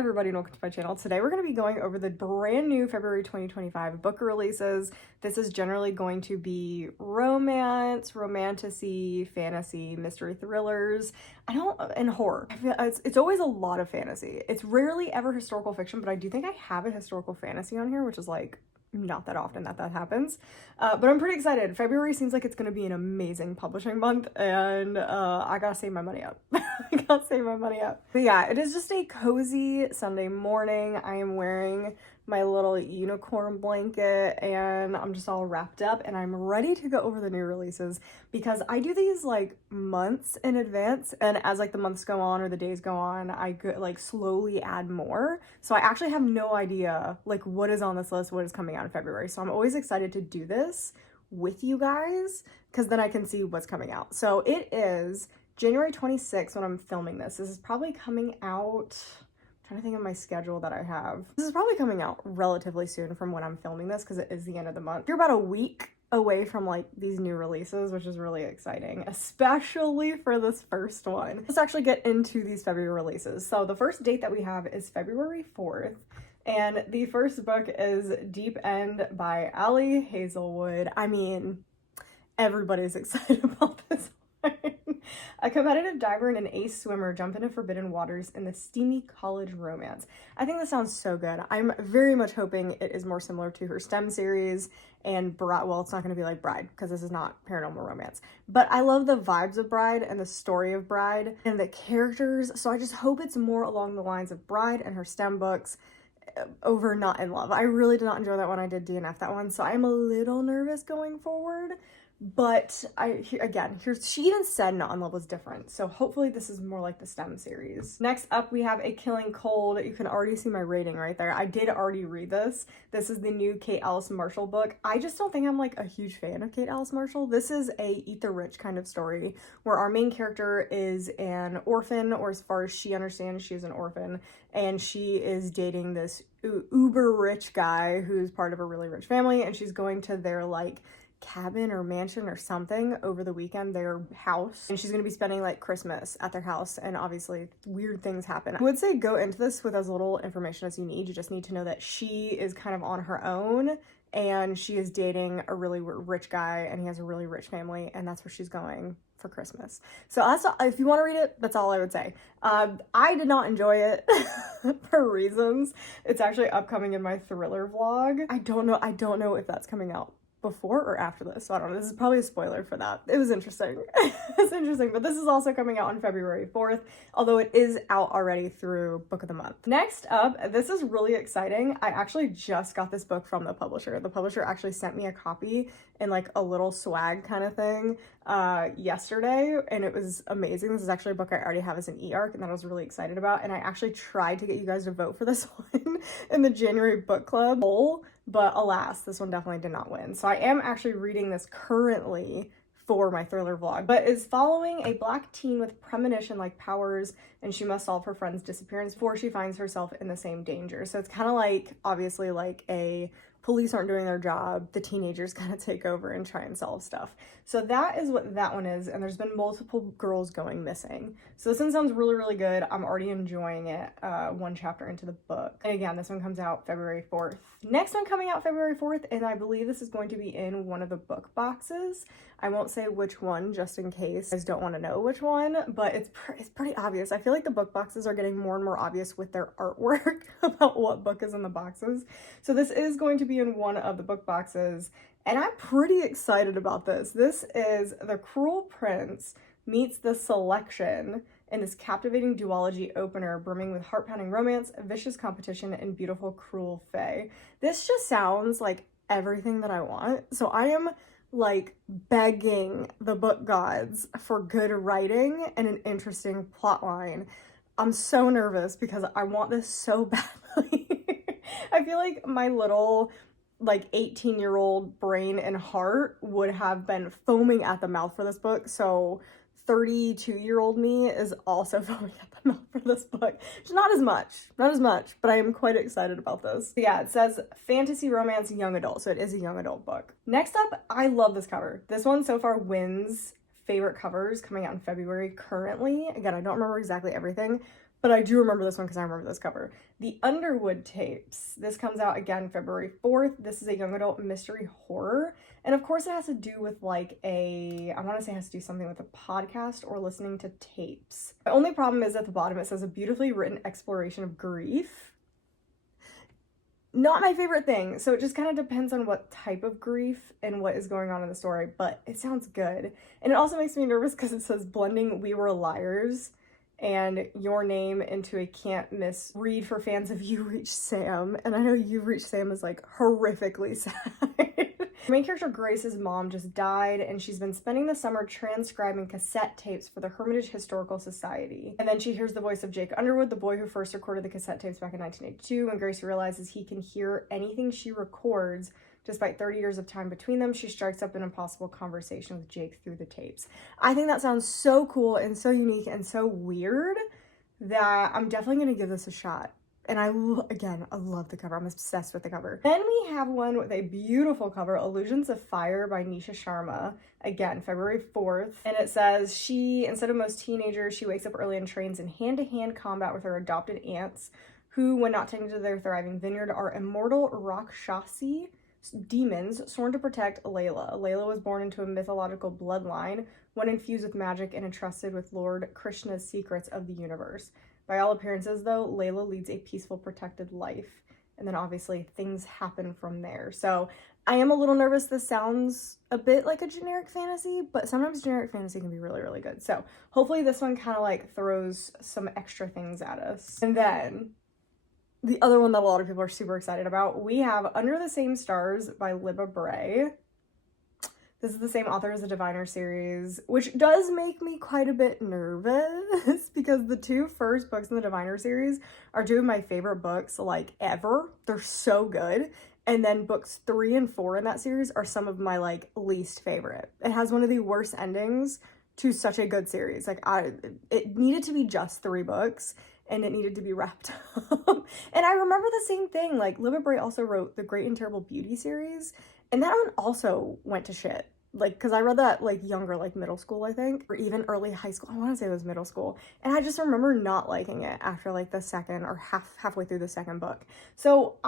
everybody and welcome to my channel. Today we're going to be going over the brand new February 2025 book releases. This is generally going to be romance, romantasy, fantasy, mystery thrillers. And horror. I feel it's always a lot of fantasy. It's rarely ever historical fiction, but I do think I have a historical fantasy on here, which is like not that often that happens. But I'm pretty excited. February seems like it's going to be an amazing publishing month, and I gotta save my money up. I gotta save my money up. But yeah, it is just a cozy Sunday morning. I am wearing my little unicorn blanket and I'm just all wrapped up and I'm ready to go over the new releases because I do these like months in advance, and as like the months go on or the days go on, I like slowly add more. So I actually have no idea like what is on this list, what is coming out in February. So I'm always excited to do this with you guys because then I can see what's coming out. So it is January 26th when I'm filming this. This is probably coming out, I'm trying to think of my schedule that I have. This is probably coming out relatively soon from when I'm filming this because it is the end of the month. You're about a week away from like these new releases, which is really exciting, especially for this first one. Let's actually get into these February releases. So the first date that we have is February 4th. And the first book is Deep End by Ali Hazelwood. I mean, everybody's excited about this one. A competitive diver and an ace swimmer jump into forbidden waters in the steamy college romance. I think this sounds so good. I'm very much hoping it is more similar to her STEM series and Bride. Well, it's not going to be like Bride because this is not paranormal romance. But I love the vibes of Bride and the story of Bride and the characters. So I just hope it's more along the lines of Bride and her STEM books over Not in Love. I really did not enjoy that one. I did DNF that one, so I'm a little nervous going forward. But she even said Not in Love was different, so hopefully this is more like the STEM series. Next up, we have A Killing Cold. You can already see my rating right there. I did already read this. This is the new Kate Alice Marshall book. I just don't think I'm like a huge fan of Kate Alice Marshall. This is a Eat the Rich kind of story where our main character is an orphan, or as far as she understands, she is an orphan, and she is dating this uber rich guy who's part of a really rich family, and she's going to their like cabin or mansion or something over the weekend, their house, and she's going to be spending like Christmas at their house, and obviously weird things happen. I would say go into this with as little information as you need. You just need to know that she is kind of on her own and she is dating a really rich guy and he has a really rich family, and that's where she's going for Christmas. So that's all, if you want to read it, that's all I would say. I did not enjoy it for reasons. It's actually upcoming in my thriller vlog. I don't know if that's coming out before or after this, so I don't know. This is probably a spoiler for that. It was interesting. It's interesting, but this is also coming out on February 4th, although it is out already through Book of the Month. Next up, this is really exciting. I actually just got this book from the publisher. The publisher actually sent me a copy in like a little swag kind of thing yesterday, and it was amazing. This is actually a book I already have as an e-arc and that I was really excited about, and I actually tried to get you guys to vote for this one in the January book club poll, but alas, this one definitely did not win. So I am actually reading this currently for my thriller vlog, but is following a black teen with premonition-like powers, and she must solve her friend's disappearance before she finds herself in the same danger. So it's kind of like, obviously, like a police aren't doing their job, the teenagers kind of take over and try and solve stuff. So that is what that one is, and there's been multiple girls going missing. So this one sounds really, really good. I'm already enjoying it one chapter into the book. And again, this one comes out February 4th. Next one coming out February 4th, and I believe this is going to be in one of the book boxes. I won't say which one just in case you guys don't want to know which one, but it's pretty obvious. I feel like the book boxes are getting more and more obvious with their artwork about what book is in the boxes. So this is going to be in one of the book boxes, and I'm pretty excited about this. This is The Cruel Prince meets The Selection in this captivating duology opener brimming with heart-pounding romance, vicious competition, and beautiful cruel fae. This just sounds like everything that I want. So I am like begging the book gods for good writing and an interesting plot line. I'm so nervous because I want this so badly. I feel like my little like 18-year-old brain and heart would have been foaming at the mouth for this book. So 32-year-old me is also foaming at the mouth for this book. Not as much, but I am quite excited about this. So yeah, it says fantasy romance young adult, so it is a young adult book. Next up, I love this cover. This one so far wins favorite covers coming out in February currently. Again, I don't remember exactly everything, but I do remember this one because I remember this cover. The Underwood Tapes. This comes out again February 4th. This is a young adult mystery horror. And of course it has to do with like I want to say it has to do something with a podcast or listening to tapes. The only problem is at the bottom it says a beautifully written exploration of grief. Not my favorite thing. So it just kind of depends on what type of grief and what is going on in the story, but it sounds good. And it also makes me nervous because it says blending We Were Liars and your name into a can't miss read for fans of You Reach Sam. And I know You Reach Sam is like horrifically sad. The main character Grace's mom just died and she's been spending the summer transcribing cassette tapes for the Hermitage Historical Society. And then she hears the voice of Jake Underwood, the boy who first recorded the cassette tapes back in 1982. When Grace realizes he can hear anything she records, despite 30 years of time between them, she strikes up an impossible conversation with Jake through the tapes. I think that sounds so cool and so unique and so weird that I'm definitely going to give this a shot. And I love the cover. I'm obsessed with the cover. Then we have one with a beautiful cover, Illusions of Fire by Nisha Sharma. Again, February 4th. And it says, she, instead of most teenagers, she wakes up early and trains in hand-to-hand combat with her adopted aunts, who, when not taken to their thriving vineyard, are immortal Rakshasi demons sworn to protect Layla. Layla was born into a mythological bloodline, one infused with magic and entrusted with Lord Krishna's secrets of the universe. By all appearances, though, Layla leads a peaceful, protected life. And then obviously things happen from there. So I am a little nervous. This sounds a bit like a generic fantasy, but sometimes generic fantasy can be really, really good. So hopefully this one kind of like throws some extra things at us. And then the other one that a lot of people are super excited about, we have Under the Same Stars by Libba Bray. This is the same author as the Diviner series, which does make me quite a bit nervous because the two first books in the Diviner series are two of my favorite books, like, ever. They're so good. And then books 3 and 4 in that series are some of my, like, least favorite. It has one of the worst endings to such a good series. Like, it needed to be just 3 books, and it needed to be wrapped up. And I remember the same thing, like, Libba Bray also wrote the Great and Terrible Beauty series, and that one also went to shit. Like, because I read that, like, younger, like, middle school, I think, or even early high school. I want to say it was middle school. And I just remember not liking it after, like, the second or halfway through the second book. So,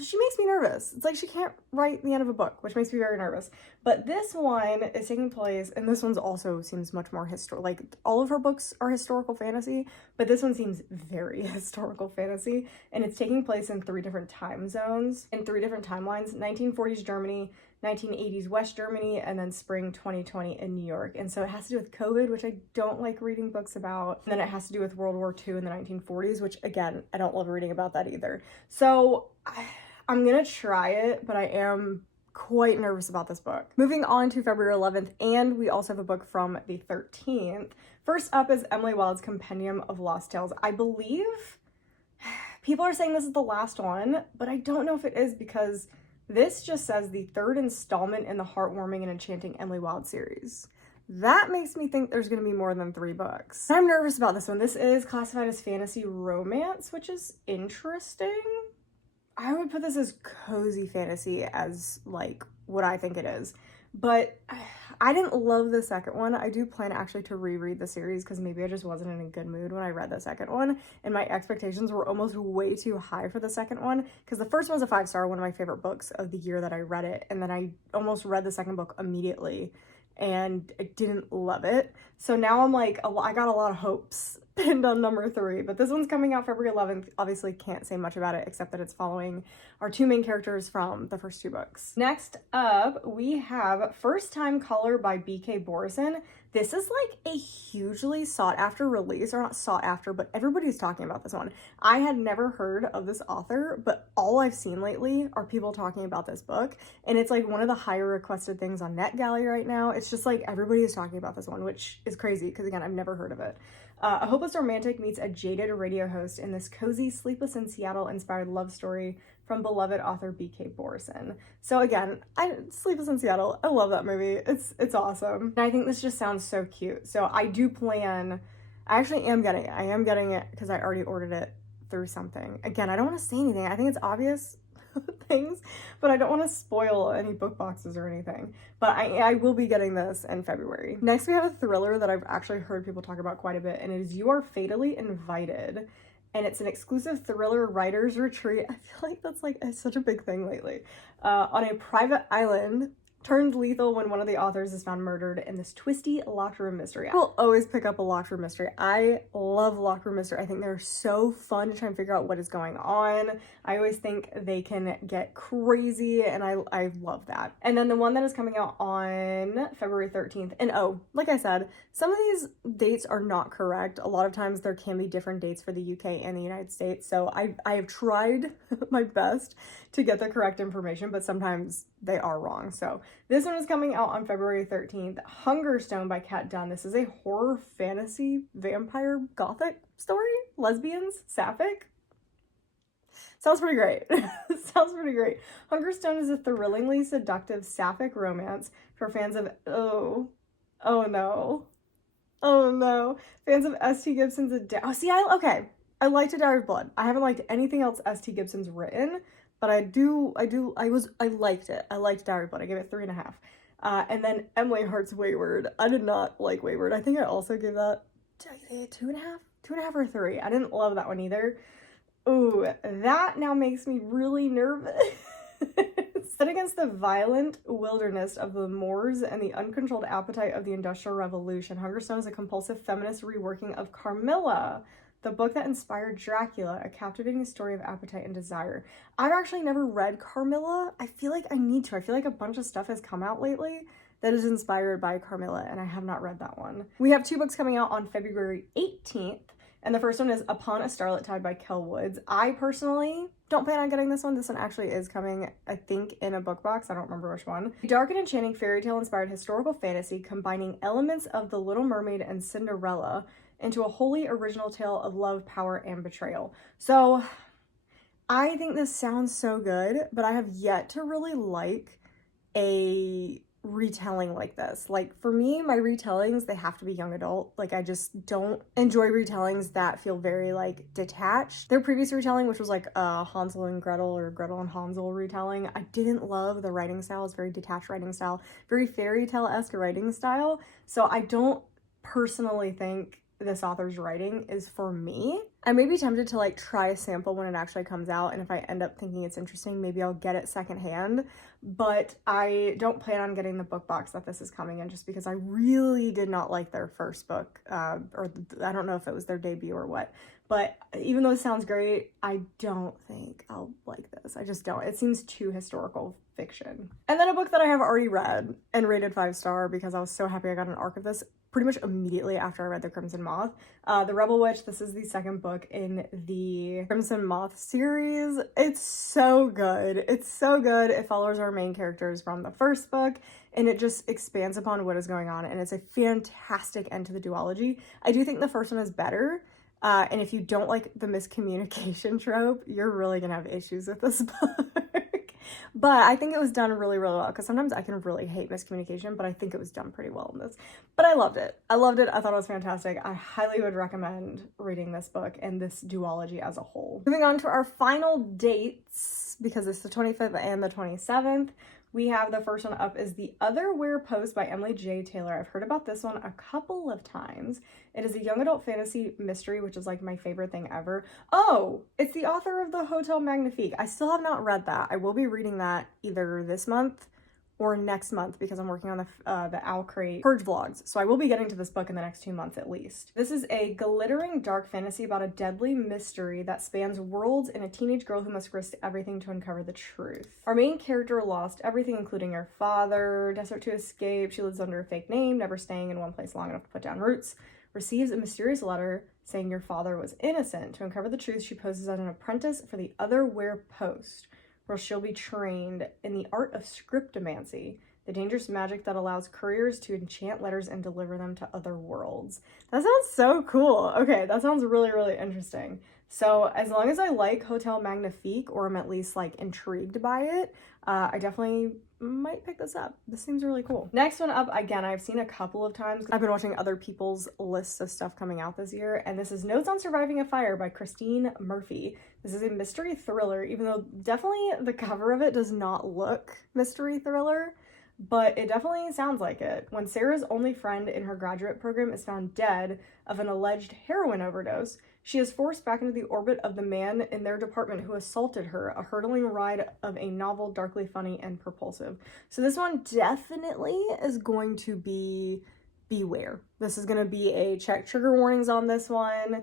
she makes me nervous. It's like she can't write the end of a book, which makes me very nervous. But this one is taking place, and this one's also seems much more like, all of her books are historical fantasy, but this one seems very historical fantasy. And it's taking place in 3 different time zones, in 3 different timelines: 1940s Germany, 1980s West Germany, and then spring 2020 in New York. And so it has to do with COVID, which I don't like reading books about. And then it has to do with World War II in the 1940s, which, again, I don't love reading about that either. So I'm gonna try it, but I am quite nervous about this book. Moving on to February 11th, and we also have a book from the 13th. First up is Emily Wilde's Compendium of Lost Tales. I believe people are saying this is the last one, but I don't know if it is because this just says the 3rd installment in the heartwarming and enchanting Emily Wilde series. That makes me think there's going to be more than 3 books. I'm nervous about this one. This is classified as fantasy romance, which is interesting. I would put this as cozy fantasy as, like, what I think it is. But I didn't love the second one. I do plan actually to reread the series because maybe I just wasn't in a good mood when I read the second one. And my expectations were almost way too high for the second one because the first one was a 5-star, one of my favorite books of the year that I read it. And then I almost read the second book immediately and I didn't love it. So now I'm like, I got a lot of hopes pinned on number 3, but this one's coming out February 11th. Obviously can't say much about it except that it's following our 2 main characters from the first 2 books. Next up, we have First Time Caller by B.K. Borison. This is like a hugely sought after release, or not sought after, but everybody's talking about this one. I had never heard of this author, but all I've seen lately are people talking about this book, and it's like one of the higher requested things on NetGalley right now. It's just like everybody is talking about this one, which is crazy because, again, I've never heard of it. A hopeless romantic meets a jaded radio host in this cozy Sleepless in Seattle inspired love story from beloved author B.K. Borison. So again, Sleepless in Seattle, I love that movie. It's awesome. And I think this just sounds so cute. So I actually am getting it. I am getting it because I already ordered it through something. Again, I don't want to say anything. I think it's obvious. things, but I don't want to spoil any book boxes or anything. But I will be getting this in February. Next, we have a thriller that I've actually heard people talk about quite a bit, and it is You Are Fatally Invited. And it's an exclusive thriller writer's retreat. I feel like that's like such a big thing lately. On a private island, turned lethal when one of the authors is found murdered in this twisty locked room mystery. I will always pick up a locked room mystery. I love locked room mystery. I think they're so fun to try and figure out what is going on. I always think they can get crazy, and I love that. And then the one that is coming out on February 13th, and oh, like I said, some of these dates are not correct. A lot of times there can be different dates for the UK and the United States, so I have tried my best to get the correct information, but sometimes they are wrong. So this one is coming out on February 13th. Hungerstone by Kat Dunn. This is a horror fantasy vampire gothic story. Lesbians, sapphic. Sounds pretty great. Sounds pretty great. Hungerstone is a thrillingly seductive sapphic romance for fans of oh no, fans of S.T. Gibson's I liked A Diary of Blood. I haven't liked anything else S.T. Gibson's written, but I liked it. I liked Diary of Blood. I gave it 3.5. And then Emily Hart's Wayward. I did not like Wayward. I think I also gave that, did I say 2.5? 2.5 or 3. I didn't love that one either. Ooh, that now makes me really nervous. Set against the violent wilderness of the moors and the uncontrolled appetite of the Industrial Revolution, Hungerstone is a compulsive feminist reworking of Carmilla, the book that inspired Dracula, a captivating story of appetite and desire. I've actually never read Carmilla. I feel like I need to. I feel like a bunch of stuff has come out lately that is inspired by Carmilla, and I have not read that one. We have 2 books coming out on February 18th, and the first one is Upon a Starlit Tide by Kel Woods. I personally don't plan on getting this one. This one actually is coming, I think, in a book box. I don't remember which one. Dark and enchanting fairy tale inspired historical fantasy combining elements of The Little Mermaid and Cinderella into a wholly original tale of love, power, and betrayal. So I think this sounds so good, but I have yet to really like a retelling like this. Like, for me, my retellings, they have to be young adult. Like, I just don't enjoy retellings that feel very like detached. Their previous retelling, which was like Hansel and Gretel or Gretel and Hansel retelling, I didn't love the writing style. It's very detached writing style, very fairy tale-esque writing style. So I don't personally think this author's writing is for me. I may be tempted to like try a sample when it actually comes out, and if I end up thinking it's interesting, maybe I'll get it secondhand, but I don't plan on getting the book box that this is coming in, just because I really did not like their first book, or I don't know if it was their debut or what, but even though it sounds great, I don't think I'll like this. I just don't. It seems too historical fiction. And then a book that I have already read and rated 5-star because I was so happy I got an ARC of this pretty much immediately after I read The Crimson Moth. The Rebel Witch. This is the second book in the Crimson Moth series. It's so good. It's so good. It follows our main characters from the first book, and it just expands upon what is going on, and it's a fantastic end to the duology. I do think the first one is better, and if you don't like the miscommunication trope, you're really gonna have issues with this book. But I think it was done really, really well, because sometimes I can really hate miscommunication, but I think it was done pretty well in this. But I loved it. I loved it. I thought it was fantastic. I highly would recommend reading this book and this duology as a whole. Moving on to our final dates, because it's the 25th and the 27th. We have the first one up is The Otherwhere Post by Emily J. Taylor. I've heard about this one a couple of times. It is a young adult fantasy mystery, which is like my favorite thing ever. Oh, it's the author of the Hotel Magnifique. I still have not read that. I will be reading that either this month or next month, because I'm working on the Owl Crate Purge vlogs. So I will be getting to this book in the next 2 months at least. This is a glittering dark fantasy about a deadly mystery that spans worlds and a teenage girl who must risk everything to uncover the truth. Our main character lost everything, including her father. Desperate to escape, she lives under a fake name, never staying in one place long enough to put down roots. Receives a mysterious letter saying your father was innocent. To uncover the truth, she poses as an apprentice for the Otherwhere Post, where she'll be trained in the art of scriptomancy, the dangerous magic that allows couriers to enchant letters and deliver them to other worlds. That sounds so cool. Okay, that sounds really, really interesting. So as long as I like Hotel Magnifique, or I'm at least like intrigued by it, I definitely might pick this up. This seems really cool. Next one up, again, I've seen a couple of times. I've been watching other people's lists of stuff coming out this year, and this is Notes on Surviving a Fire by Christine Murphy. This is a mystery thriller, even though definitely the cover of it does not look mystery thriller, but it definitely sounds like it. When Sarah's only friend in her graduate program is found dead of an alleged heroin overdose, she is forced back into the orbit of the man in their department who assaulted her, a hurtling ride of a novel darkly funny and propulsive. So this one definitely is going to be beware. This is going to be a check trigger warnings on this one.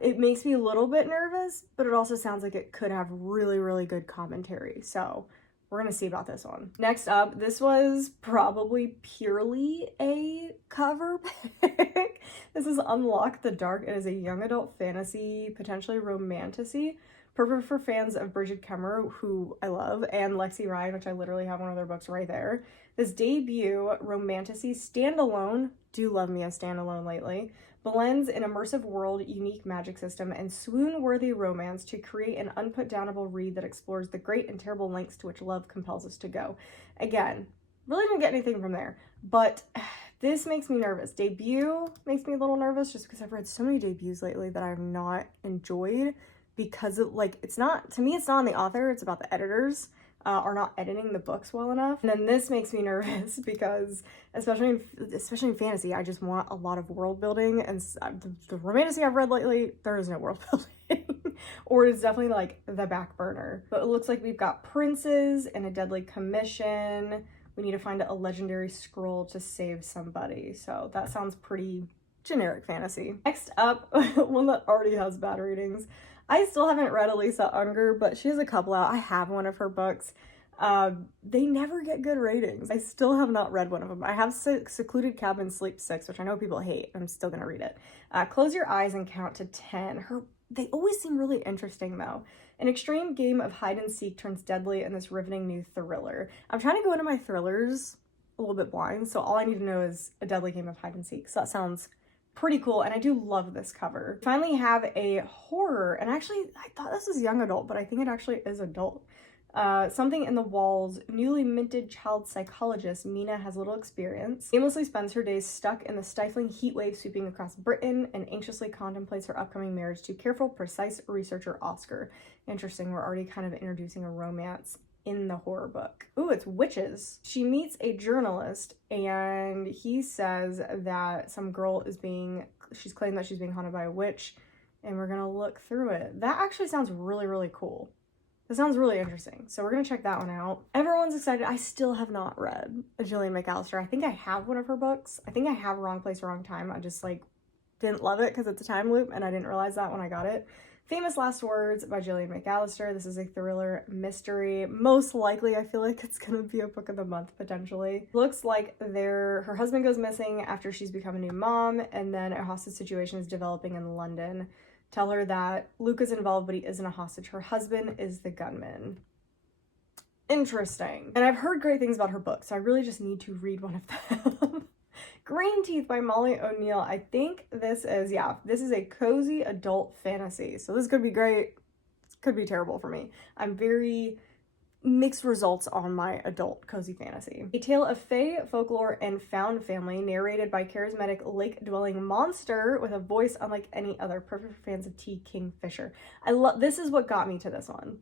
It makes me a little bit nervous, but it also sounds like it could have really, really good commentary. So we're gonna see about this one. Next up, this was probably purely a cover pick. This is Unlock the Dark. It is a young adult fantasy, potentially romantasy. Perfect for fans of Bridget Kemmerer, who I love, and Lexi Ryan, which I literally have one of their books right there. This debut romantasy standalone, do love me a standalone lately, blends an immersive world, unique magic system, and swoon-worthy romance to create an unput-downable read that explores the great and terrible lengths to which love compels us to go. Again, really didn't get anything from there, but this makes me nervous. Debut makes me a little nervous just because I've read so many debuts lately that I've not enjoyed because of, like, it's not, to me, it's not on the author, it's about the editors. Are not editing the books well enough. And then this makes me nervous because especially in fantasy, I just want a lot of world building, and the romantasy I've read lately, there is no world building. Or it's definitely like the back burner. But it looks like we've got princes and a deadly commission. We need to find a legendary scroll to save somebody. So that sounds pretty generic fantasy. Next up, one that already has bad ratings. I still haven't read Elisa Unger, but she has a couple out. I have one of her books. They never get good ratings. I still have not read one of them. I have Secluded Cabin Sleep 6, which I know people hate. I'm still gonna read it. Close Your Eyes and Count to 10. They always seem really interesting though. An extreme game of hide and seek turns deadly in this riveting new thriller. I'm trying to go into my thrillers a little bit blind, so all I need to know is a deadly game of hide and seek. So that sounds pretty cool, and I do love this cover. Finally have a horror, and actually I thought this was young adult, but I think it actually is adult. Something in the Walls, newly minted child psychologist Mina has little experience, aimlessly spends her days stuck in the stifling heat wave sweeping across Britain, and anxiously contemplates her upcoming marriage to careful, precise researcher Oscar. Interesting, we're already kind of introducing a romance in the horror book. Ooh, it's witches. She meets a journalist and he says that some girl she's claimed that she's being haunted by a witch, and we're gonna look through it. That actually sounds really, really cool. That sounds really interesting. So we're gonna check that one out. Everyone's excited. I still have not read Gillian McAllister. I think I have one of her books. I think I have Wrong Place, Wrong Time. I just like didn't love it because it's a time loop and I didn't realize that when I got it. Famous Last Words by Gillian McAllister. This is a thriller mystery. Most likely, I feel like it's gonna be a book of the month, potentially. Looks like her husband goes missing after she's become a new mom, and then a hostage situation is developing in London. Tell her that Luke is involved, but he isn't a hostage. Her husband is the gunman. Interesting. And I've heard great things about her book, so I really just need to read one of them. Green Teeth by Molly O'Neill. I think this is a cozy adult fantasy. So this could be great. This could be terrible for me. I'm very mixed results on my adult cozy fantasy. A tale of fae, folklore, and found family, narrated by charismatic lake-dwelling monster with a voice unlike any other. Perfect for fans of T. Kingfisher. This is what got me to this one.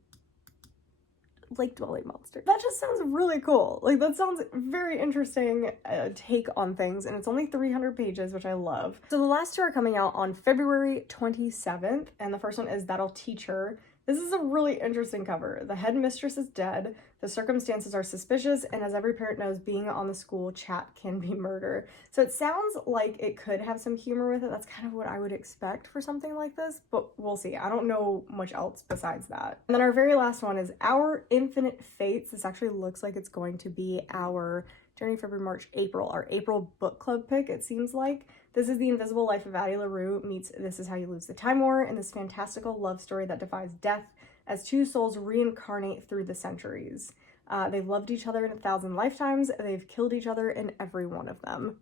Lake-dwelling monster. That just sounds really cool. Like, that sounds very interesting take on things, and it's only 300 pages, which I love. So the last two are coming out on February 27th, and the first one is That'll Teach Her. This is a really interesting cover. The headmistress is dead, the circumstances are suspicious, and as every parent knows, being on the school chat can be murder. So it sounds like it could have some humor with it. That's kind of what I would expect for something like this, but we'll see. I don't know much else besides that. And then our very last one is Our Infinite Fates. This actually looks like it's going to be our January, February, March, April, our April book club pick, it seems like. This is The Invisible Life of Addie LaRue meets This Is How You Lose the Time War in this fantastical love story that defies death as two souls reincarnate through the centuries. They've loved each other in 1,000 lifetimes. They've killed each other in every one of them.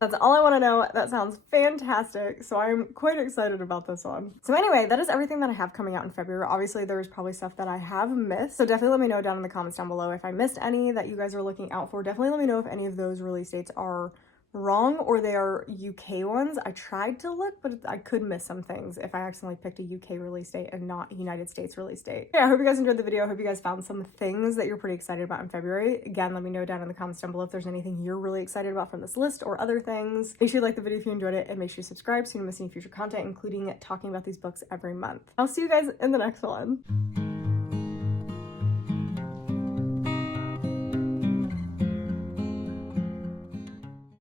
That's all I want to know. That sounds fantastic. So I'm quite excited about this one. So anyway, that is everything that I have coming out in February. Obviously, there's probably stuff that I have missed. So definitely let me know down in the comments down below if I missed any that you guys are looking out for. Definitely let me know if any of those release dates are wrong or they are UK ones. I tried to look, but I could miss some things if I accidentally picked a UK release date and not a United States release date. Yeah, I hope you guys enjoyed the video. I hope you guys found some things that you're pretty excited about in February. Again, let me know down in the comments down below if there's anything you're really excited about from this list or other things. Make sure you like the video if you enjoyed it, and make sure you subscribe so you don't miss any future content, including talking about these books every month. I'll see you guys in the next one.